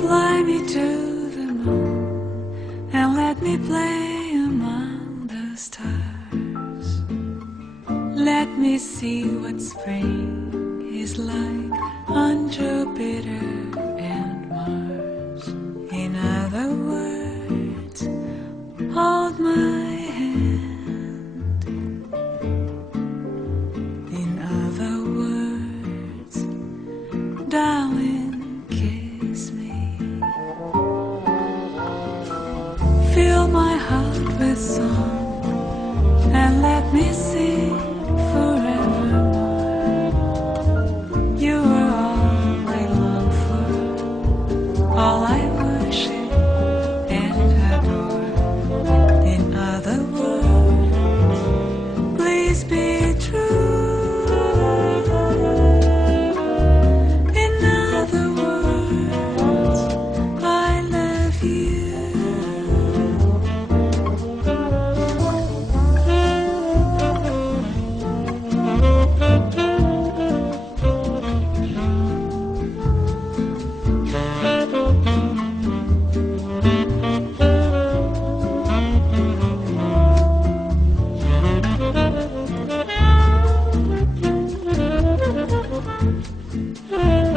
Fly me to the moon and let me play among the stars. Let me see what spring is like on Jupiter and Mars. In other words, hold my hand. In other words, darling, kiss me. Fill my heart with song and let me sing forevermore. You are all I long for, all I worship and adore. In other words, please be true. In other words, I love you. Mm-hmm.